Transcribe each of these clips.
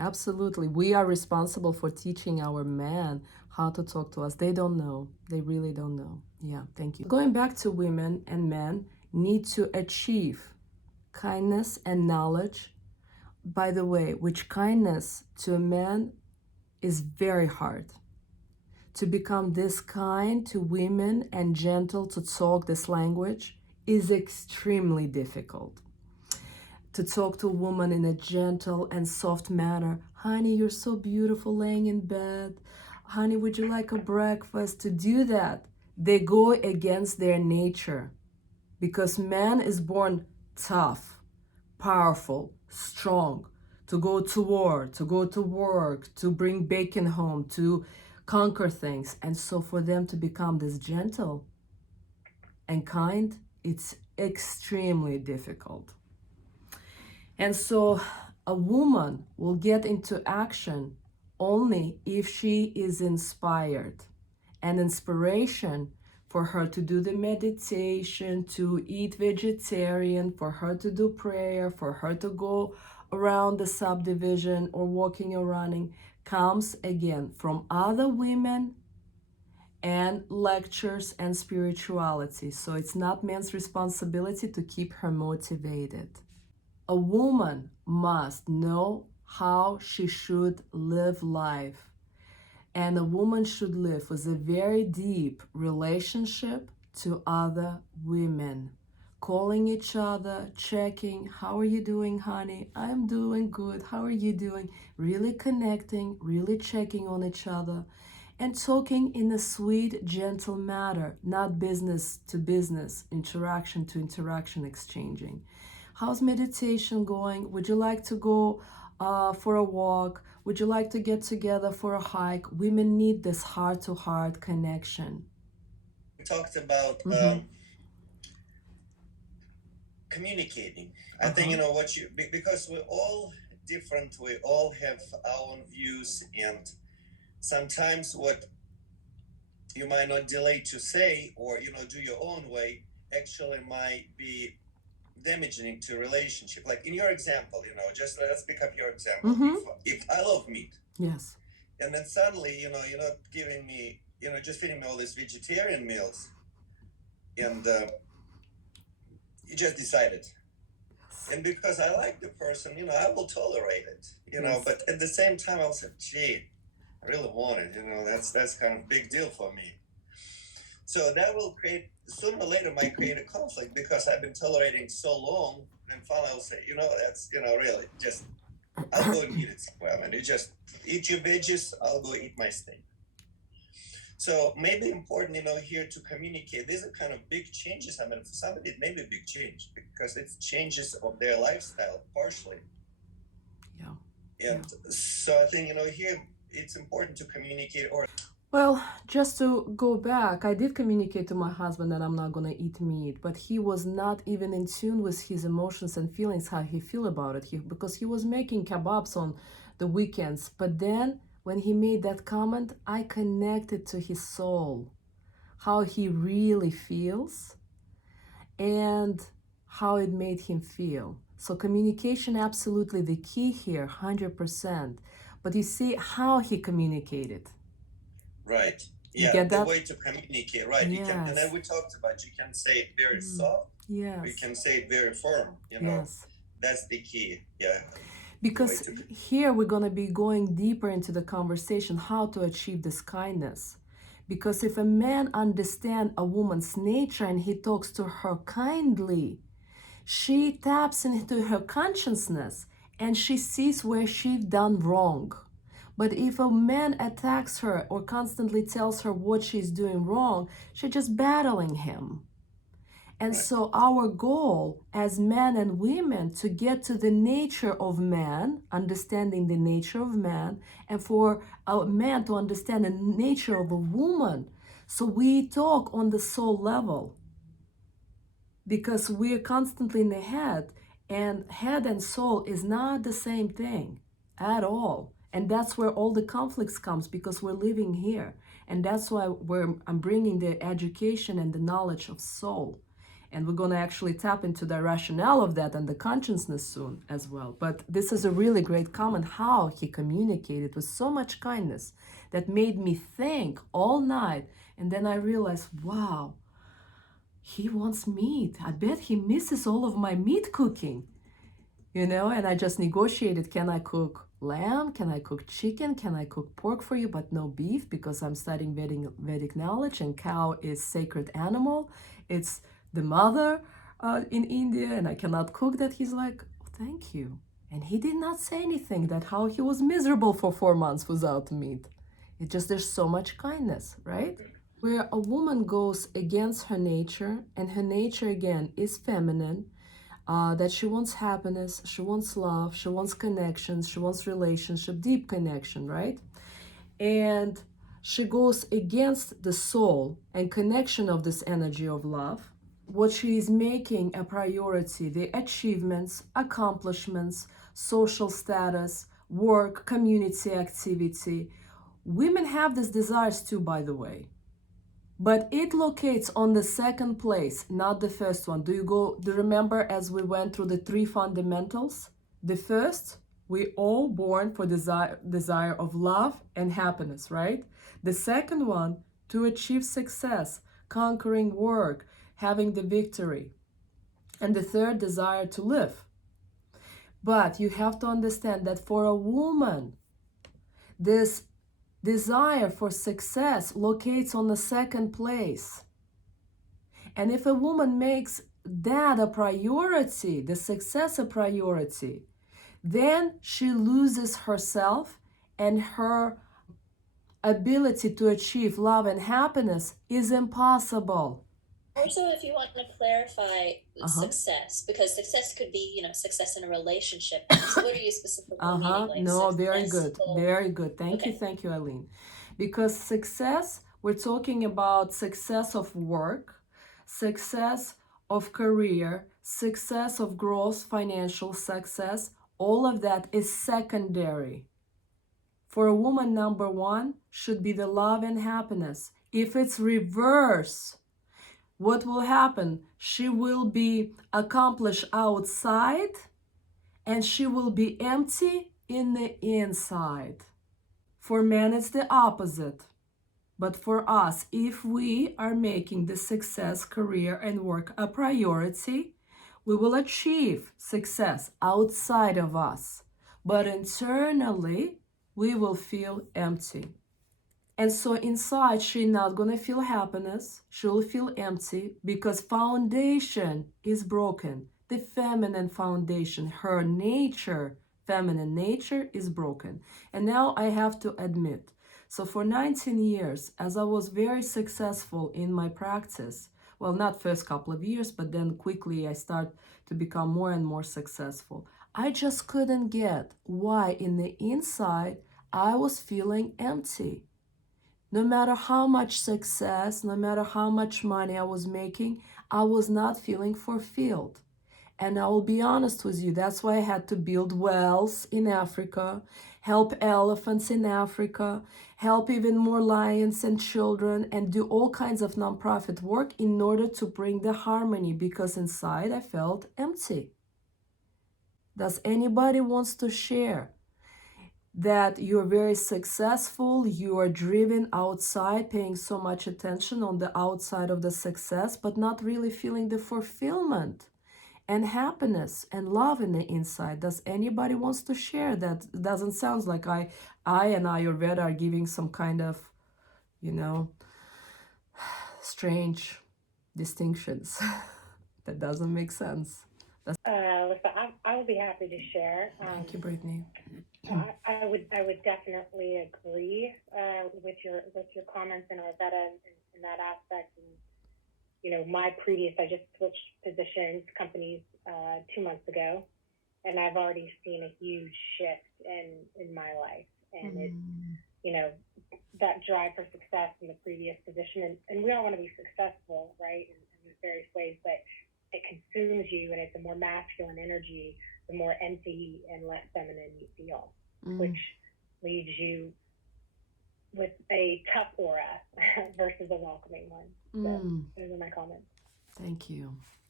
Absolutely. We are responsible for teaching our men how to talk to us. They don't know. They really don't know. Yeah, thank you. Going back to women and men need to achieve kindness and knowledge. By the way, which kindness to a man is very hard. To become this kind to women and gentle to talk this language is extremely difficult. To talk to a woman in a gentle and soft manner. Honey, you're so beautiful laying in bed. Honey, would you like a breakfast? To do that, they go against their nature because man is born tough, powerful, strong, to go to war, to go to work, to bring bacon home, to conquer things. And so for them to become this gentle and kind, it's extremely difficult. And so a woman will get into action only if she is inspired. And inspiration for her to do the meditation, to eat vegetarian, for her to do prayer, for her to go around the subdivision or walking or running, comes again from other women and lectures and spirituality. So it's not man's responsibility to keep her motivated. A woman must know how she should live life. And a woman should live with a very deep relationship to other women. Calling each other, checking, how are you doing, honey? I'm doing good. How are you doing? Really connecting, really checking on each other. And talking in a sweet, gentle manner, not business to business, interaction to interaction exchanging. How's meditation going? Would you like to go for a walk? Would you like to get together for a hike? Women need this heart-to-heart connection. We talked about communicating. I think, because we're all different, we all have our own views, and sometimes what you might not delay to say or, do your own way actually might be damaging to relationship. Like in your example, just let's pick up your example. If I love meat, yes, and then suddenly, you're not giving me, just feeding me all these vegetarian meals, and you just decided. And because I like the person, I will tolerate it, yes. But at the same time, I'll say, gee, I really want it, that's kind of big deal for me. So that will create, sooner or later, might create a conflict because I've been tolerating so long. And finally, I'll say, that's, really just, I'll go and eat it somewhere. I mean, you just eat your veggies, I'll go eat my steak. So maybe important, here to communicate. These are kind of big changes. I mean, for somebody, it may be a big change because it's changes of their lifestyle partially. Yeah. And so I think, here it's important to communicate. Well, just to go back, I did communicate to my husband that I'm not going to eat meat, but he was not even in tune with his emotions and feelings, how he feel about it, because he was making kebabs on the weekends. But then when he made that comment, I connected to his soul, how he really feels and how it made him feel. So communication, absolutely the key here, 100%. But you see how he communicated. Right. You Yeah, get the that? way to communicate, right? Yes. You can, and then we talked about, you can say it very soft. Yes. We can say it very firm, Yes. That's the key. Yeah. Because here we're going to be going deeper into the conversation how to achieve this kindness. Because if a man understands a woman's nature and he talks to her kindly, she taps into her consciousness and she sees where she's done wrong. But if a man attacks her or constantly tells her what she's doing wrong, she's just battling him. And so our goal as men and women to get to the nature of man, understanding the nature of man, and for a man to understand the nature of a woman. So we talk on the soul level because we're constantly in the head, and head and soul is not the same thing at all. And that's where all the conflicts comes because we're living here. And that's why I'm bringing the education and the knowledge of soul. And we're going to actually tap into the rationale of that and the consciousness soon as well. But this is a really great comment, how he communicated with so much kindness that made me think all night. And then I realized, wow, he wants meat. I bet he misses all of my meat cooking, and I just negotiated, can I cook lamb? Can I cook chicken? Can I cook pork for you, but no beef, because I'm studying Vedic knowledge, and cow is sacred animal. It's the mother in India, and I cannot cook that. He's like, oh, thank you. And he did not say anything that how he was miserable for 4 months without meat. It just, there's so much kindness, right? Where a woman goes against her nature, and her nature again is feminine, that she wants happiness, she wants love, she wants connections, she wants relationship, deep connection, right? And she goes against the soul and connection of this energy of love. What she is making a priority, the achievements, accomplishments, social status, work, community activity. Women have these desires too, by the way. But it locates on the second place, not the first one. Do you remember as we went through the 3 fundamentals? The first, we all born for desire of love and happiness, right? The second one, to achieve success, conquering work, having the victory. And the third, desire to live. But you have to understand that for a woman, this desire for success locates on the second place. And if a woman makes that a priority, the success a priority, then she loses herself, and her ability to achieve love and happiness is impossible. Also, if you want to clarify success, because success could be, success in a relationship. So what are you specifically meaning? Like No, very good. successful- Very good. Thank you. Okay. Thank you, Eileen. Because success, we're talking about success of work, success of career, success of growth, financial success. All of that is secondary. For a woman, number one should be the love and happiness. If it's reverse, what will happen? She will be accomplished outside, and she will be empty in the inside. For men, it's the opposite. But for us, if we are making the success, career, and work a priority, we will achieve success outside of us. But internally, we will feel empty. And so inside, she's not going to feel happiness. She'll feel empty because foundation is broken. The feminine foundation, her nature, feminine nature is broken. And now I have to admit, so for 19 years, as I was very successful in my practice, well, not first couple of years, but then quickly I start to become more and more successful. I just couldn't get why in the inside I was feeling empty. No matter how much success, no matter how much money I was making, I was not feeling fulfilled. And I will be honest with you, that's why I had to build wells in Africa, help elephants in Africa, help even more lions and children, and do all kinds of nonprofit work in order to bring the harmony, because inside I felt empty. Does anybody wants to share that you're very successful, you are driven outside, paying so much attention on the outside of the success, but not really feeling the fulfillment and happiness and love in the inside? Does anybody wants to share that? It doesn't sound like I and Ayurveda are giving some kind of, strange distinctions. That doesn't make sense. Listen, I would be happy to share. Thank you, Brittany. I would definitely agree with your comments in Ayurveda in that aspect. And my previous, I just switched positions, companies 2 months ago, and I've already seen a huge shift in my life. And it's that drive for success in the previous position, and we all want to be successful, right? In various ways, but it consumes you, and it's a more masculine energy, the more empty and less feminine you feel, which leaves you with a tough aura versus a welcoming one. So those are my comments. Thank you.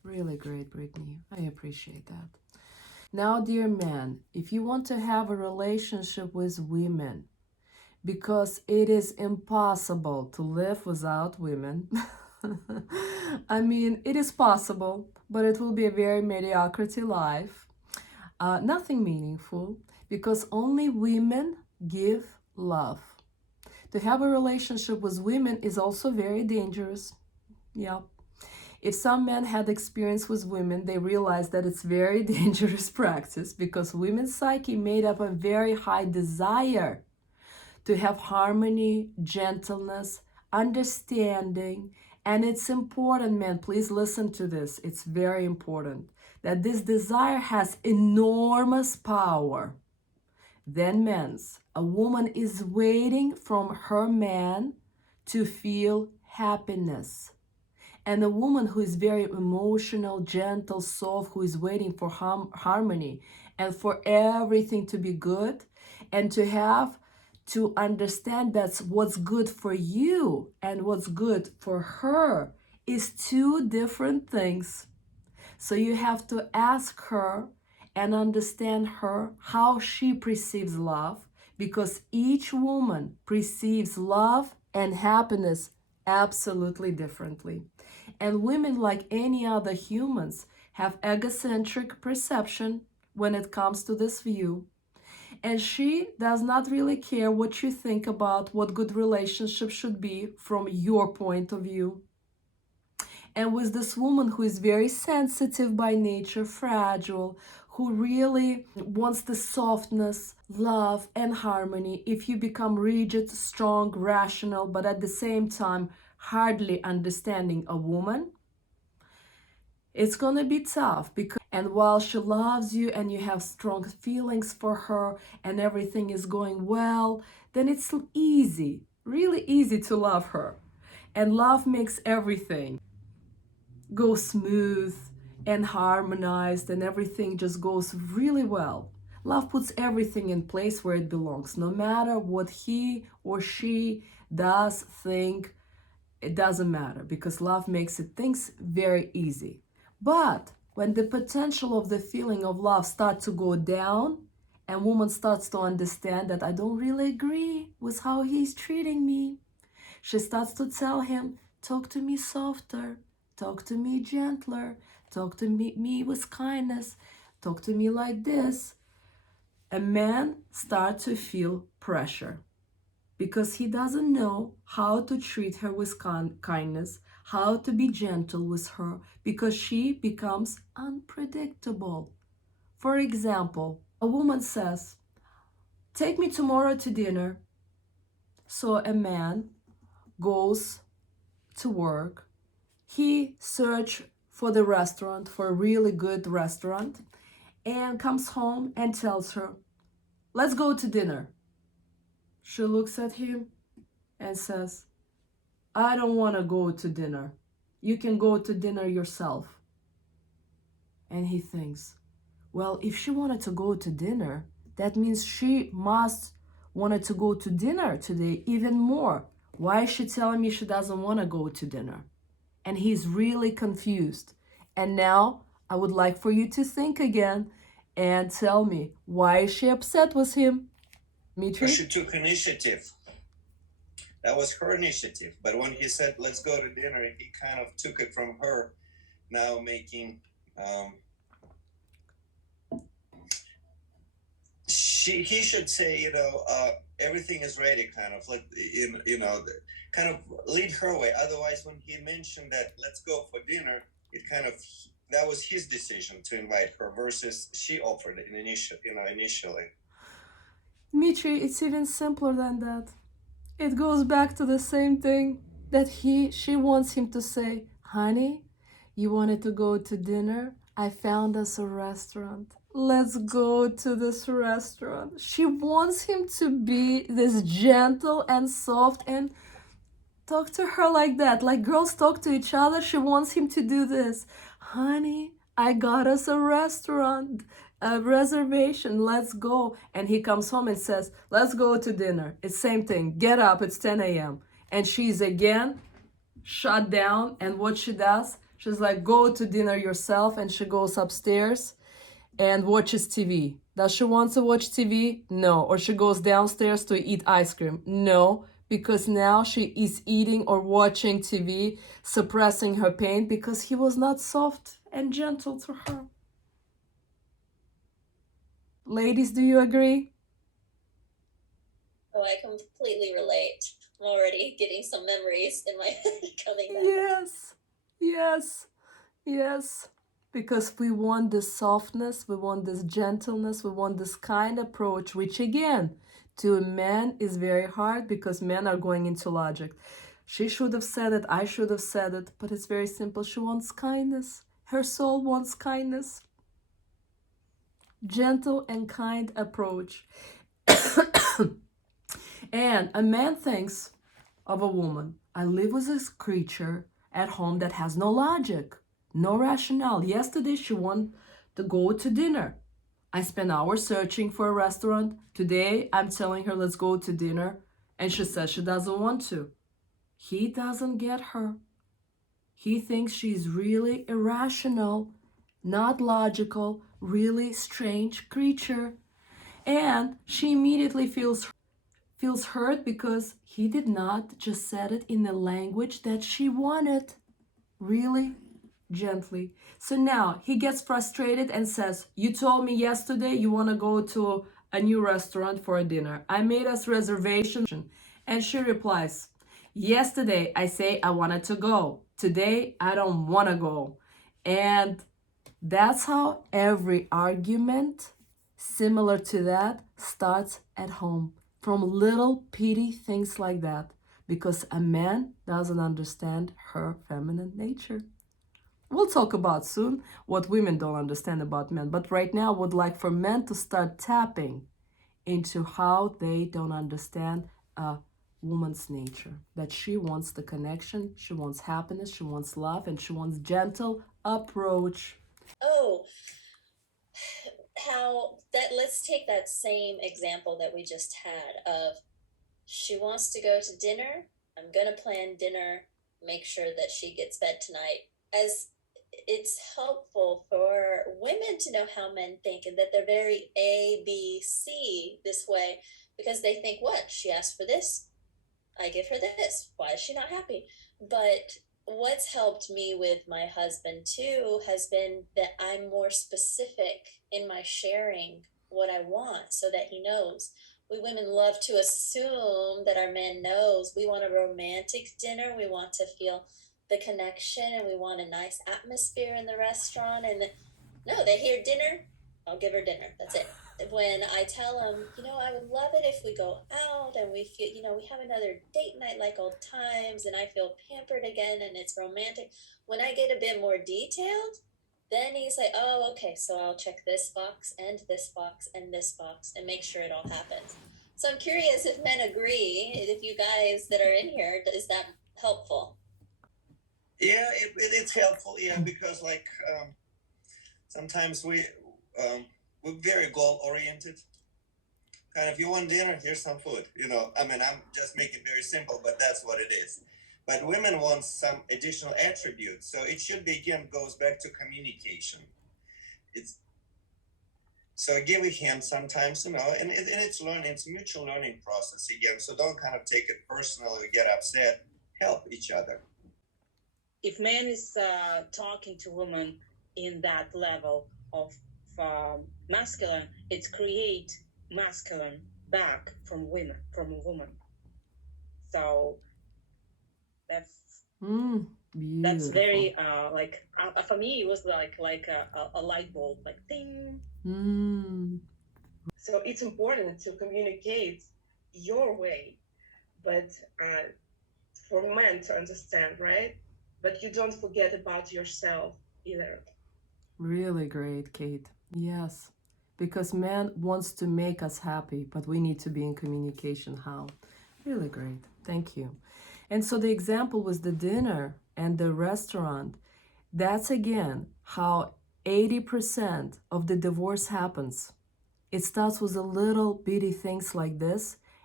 Really great, Brittany. I appreciate that. Now, dear men, if you want to have a relationship with women, because it is impossible to live without women. I mean, it is possible, but it will be a very mediocrity life, nothing meaningful, because only women give love. To have a relationship with women is also very dangerous. Yeah. If some men had experience with women, they realize that it's very dangerous practice because women's psyche made up a very high desire to have harmony, gentleness, understanding. And it's important, man, please listen to this. It's very important that this desire has enormous power than men's. A woman is waiting from her man to feel happiness. And a woman who is very emotional, gentle, soft, who is waiting for harmony and for everything to be good and to understand that's what's good for you and what's good for her is two different things. So you have to ask her and understand her, how she perceives love, because each woman perceives love and happiness absolutely differently. And women, like any other humans, have egocentric perception when it comes to this view. And she does not really care what you think about what good relationship should be from your point of view. And with this woman who is very sensitive by nature, fragile, who really wants the softness, love, and harmony, if you become rigid, strong, rational, but at the same time hardly understanding a woman, it's gonna be tough. And while she loves you and you have strong feelings for her and everything is going well, then it's easy, really easy to love her. And love makes everything go smooth and harmonized, and everything just goes really well. Love puts everything in place where it belongs, no matter what he or she does, think, it doesn't matter, because love makes things very easy. But when the potential of the feeling of love starts to go down and woman starts to understand that I don't really agree with how he's treating me, she starts to tell him, talk to me softer, talk to me gentler, talk to me with kindness, talk to me like this. A man starts to feel pressure because he doesn't know how to treat her with kindness, how to be gentle with her, because she becomes unpredictable. For example, a woman says, take me tomorrow to dinner. So a man goes to work. He searches for the restaurant, for a really good restaurant, and comes home and tells her, let's go to dinner. She looks at him and says, I don't want to go to dinner. You can go to dinner yourself. And he thinks, well, if she wanted to go to dinner, that means she must wanted to go to dinner today even more. Why is she telling me she doesn't want to go to dinner? And he's really confused. And now I would like for you to think again and tell me, why is she upset with him? Dmitry? She took initiative. That was her initiative. But when he said, let's go to dinner, he kind of took it from her, now making... he should say, everything is ready, kind of like, kind of lead her way. Otherwise, when he mentioned that, let's go for dinner, it kind of, that was his decision to invite her versus she offered it initially. Dmitry, it's even simpler than that. It goes back to the same thing that she wants him to say, honey, you wanted to go to dinner? I found us a restaurant. Let's go to this restaurant. She wants him to be this gentle and soft and talk to her like that. Like girls talk to each other, she wants him to do this. Honey, I got us a restaurant, a reservation, let's go. And he comes home and says, let's go to dinner. It's same thing. Get up, it's 10 a.m. And she's again shut down. And what she does, She's like, go to dinner yourself, and she goes upstairs and watches TV. Does she want to watch TV? No. Or she goes downstairs to eat ice cream? No, because now she is eating or watching TV, suppressing her pain because he was not soft and gentle to her. Ladies, do you agree? Oh, I completely relate. I'm already getting some memories in my head coming back. Yes, yes, yes. Because we want this softness, we want this gentleness, we want this kind approach, which again, to a man is very hard because men are going into logic. She should have said it, I should have said it, but it's very simple. She wants kindness. Her soul wants kindness. Gentle and kind approach. And a man thinks of a woman, I live with this creature at home that has no logic, no rationale. Yesterday she wanted to go to dinner. I spent hours searching for a restaurant. Today I'm telling her let's go to dinner, and she says she doesn't want to. He doesn't get her. He thinks she's really irrational, not logical, really strange creature. And she immediately feels hurt because he did not just said it in the language that she wanted, really gently. So now he gets frustrated and says, you told me yesterday you want to go to a new restaurant for a dinner. I made us reservation. And she replies, yesterday I say I wanted to go. Today I don't want to go. And that's how every argument similar to that starts at home, from little petty things like that, because a man doesn't understand her feminine nature. We'll talk about soon what women don't understand about men, but right now I would like for men to start tapping into how they don't understand a woman's nature, that she wants the connection, she wants happiness, she wants love, and she wants gentle approach. Oh, how that, let's take that same example that we just had of she wants to go to dinner. I'm gonna plan dinner, make sure that she gets fed tonight. As it's helpful for women to know how men think and that they're very A, B, C this way, because they think, what? She asked for this, I give her this. Why is she not happy? But what's helped me with my husband too has been that I'm more specific in my sharing what I want so that he knows. We women love to assume that our man knows. We want a romantic dinner. We want to feel the connection, and we want a nice atmosphere in the restaurant. And no, they hear dinner, I'll give her dinner. That's it. When I tell him, I would love it if we go out and we feel, we have another date night like old times, and I feel pampered again and it's romantic. When I get a bit more detailed, then he's like, oh, okay, so I'll check this box and this box and this box and make sure it all happens. So I'm curious if men agree, if you guys that are in here, is that helpful? Yeah, it's helpful. Yeah, because sometimes we're very goal oriented. Kind of, you want dinner, here's some food. I mean, I'm just making it very simple, but that's what it is. But women want some additional attributes. So it should be, again, goes back to communication. So give a hint sometimes, and it's learning, it's a mutual learning process again. So don't kind of take it personally, get upset, help each other. If man is talking to woman in that level of masculine, it's create masculine back from a woman. So that's very for me it was like a light bulb, like ding. So it's important to communicate your way, but for men to understand, right? But you don't forget about yourself either. Really great, Kate. Yes. Because man wants to make us happy, but we need to be in communication. How? Really great. Thank you. And so the example was the dinner and the restaurant. That's again how 80% of the divorce happens. It starts with a little bitty things like this,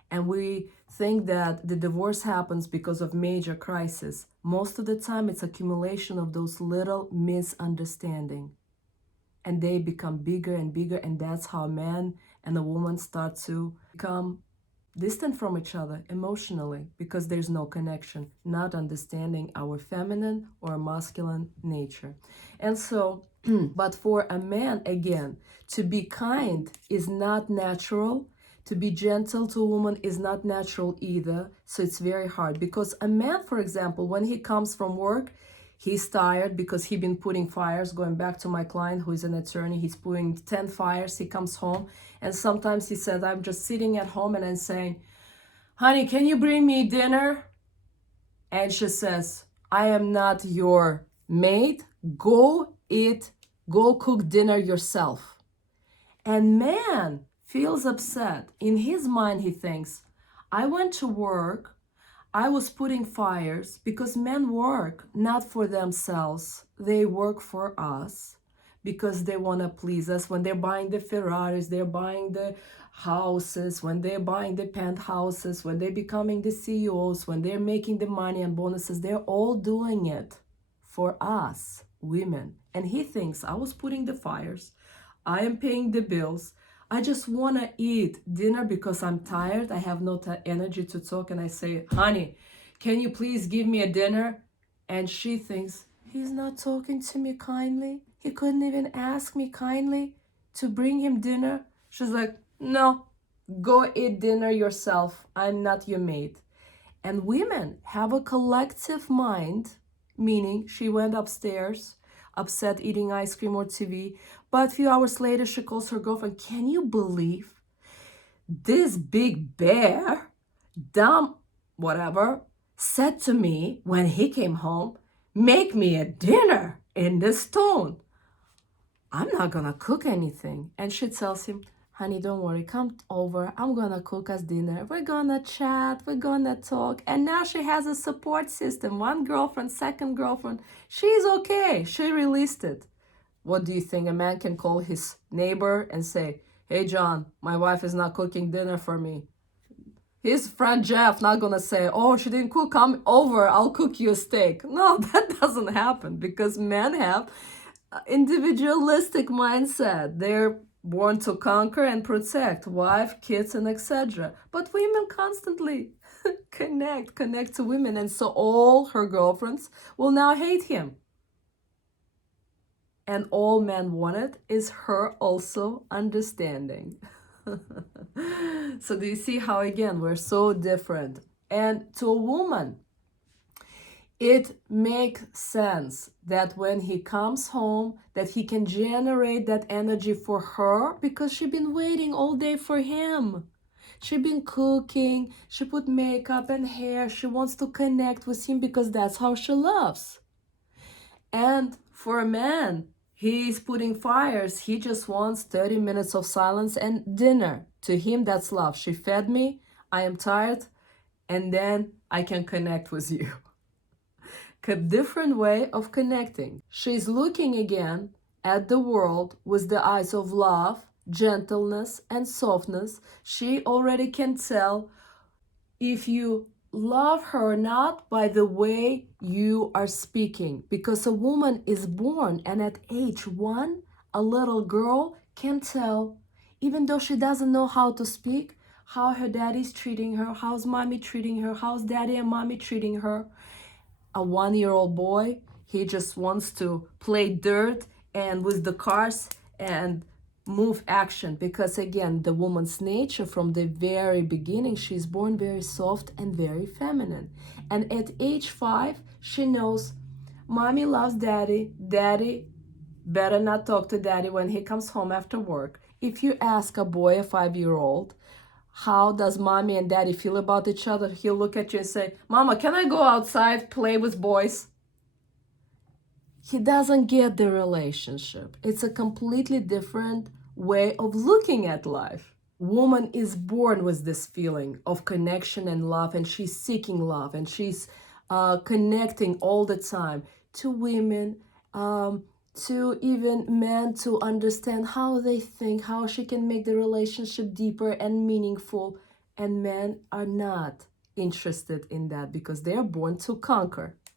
And we think that the divorce happens because of major crisis. Most of the time, it's accumulation of those little misunderstandings. And they become bigger and bigger, and that's how a man and a woman start to become distant from each other emotionally, because there's no connection, not understanding our feminine or masculine nature. And so, but for a man, again, to be kind is not natural. To be gentle to a woman is not natural either. So it's very hard, because a man, for example, when he comes from work, he's tired because he's been putting fires. Going back to my client who is an attorney, he's putting 10 fires. He comes home, and sometimes he said, I'm just sitting at home and I'm saying, honey, can you bring me dinner? And she says, I am not your maid. Go eat, go cook dinner yourself. And man feels upset. In his mind, he thinks, I went to work, I was putting fires, because men work not for themselves. They work for us because they want to please us. When they're buying the Ferraris, they're buying the houses, when they're buying the penthouses, when they're becoming the CEOs, when they're making the money and bonuses, they're all doing it for us, women. And he thinks, I was putting the fires, I am paying the bills, I just want to eat dinner because I'm tired, I have no energy to talk, and I say, honey, can you please give me a dinner? And she thinks, he's not talking to me kindly. He couldn't even ask me kindly to bring him dinner. She's like, no, go eat dinner yourself. I'm not your maid. And women have a collective mind, meaning she went upstairs, upset, eating ice cream or TV. But a few hours later, she calls her girlfriend, can you believe this big bear, dumb, whatever, said to me when he came home, make me a dinner in this tone. I'm not gonna cook anything. And she tells him, honey, don't worry, come over. I'm gonna cook us dinner. We're gonna chat, we're gonna talk. And now she has a support system. One girlfriend, second girlfriend. She's okay. She released it. What do you think? A man can call his neighbor and say, hey, John, my wife is not cooking dinner for me. His friend Jeff not gonna say, oh, she didn't cook, come over, I'll cook you a steak. No, that doesn't happen, because men have individualistic mindset. They're born to conquer and protect wife, kids, and etc. But women constantly connect to women, and so all her girlfriends will now hate him. And all men wanted is her also understanding. So do you see how, again, we're so different? And to a woman, it makes sense that when he comes home, that he can generate that energy for her, because she's been waiting all day for him. She's been cooking, she put makeup and hair, she wants to connect with him because that's how she loves. And for a man, he's putting fires, he just wants 30 minutes of silence and dinner. To him, that's love. She fed me, I am tired, and then I can connect with you. A different way of connecting. She's looking again at the world with the eyes of love, gentleness, and softness. She already can tell if you love her not by the way you are speaking, because a woman is born, and at age 1, a little girl can tell, even though she doesn't know how to speak, how her daddy's treating her, how's mommy treating her, how's daddy and mommy treating her. A 1-year-old boy, he just wants to play dirt and with the cars and move action, because again, the woman's nature from the very beginning, she's born very soft and very feminine. And at age 5, she knows mommy loves daddy, daddy better not talk to daddy when he comes home after work. If you ask a boy, a 5-year-old, how does mommy and daddy feel about each other, he'll look at you and say, mama, can I go outside, play with boys? He doesn't get the relationship. It's a completely different way of looking at life. Woman is born with this feeling of connection and love, and she's seeking love, and she's connecting all the time to women, to even men, to understand how they think, how she can make the relationship deeper and meaningful. And men are not interested in that because they are born to conquer.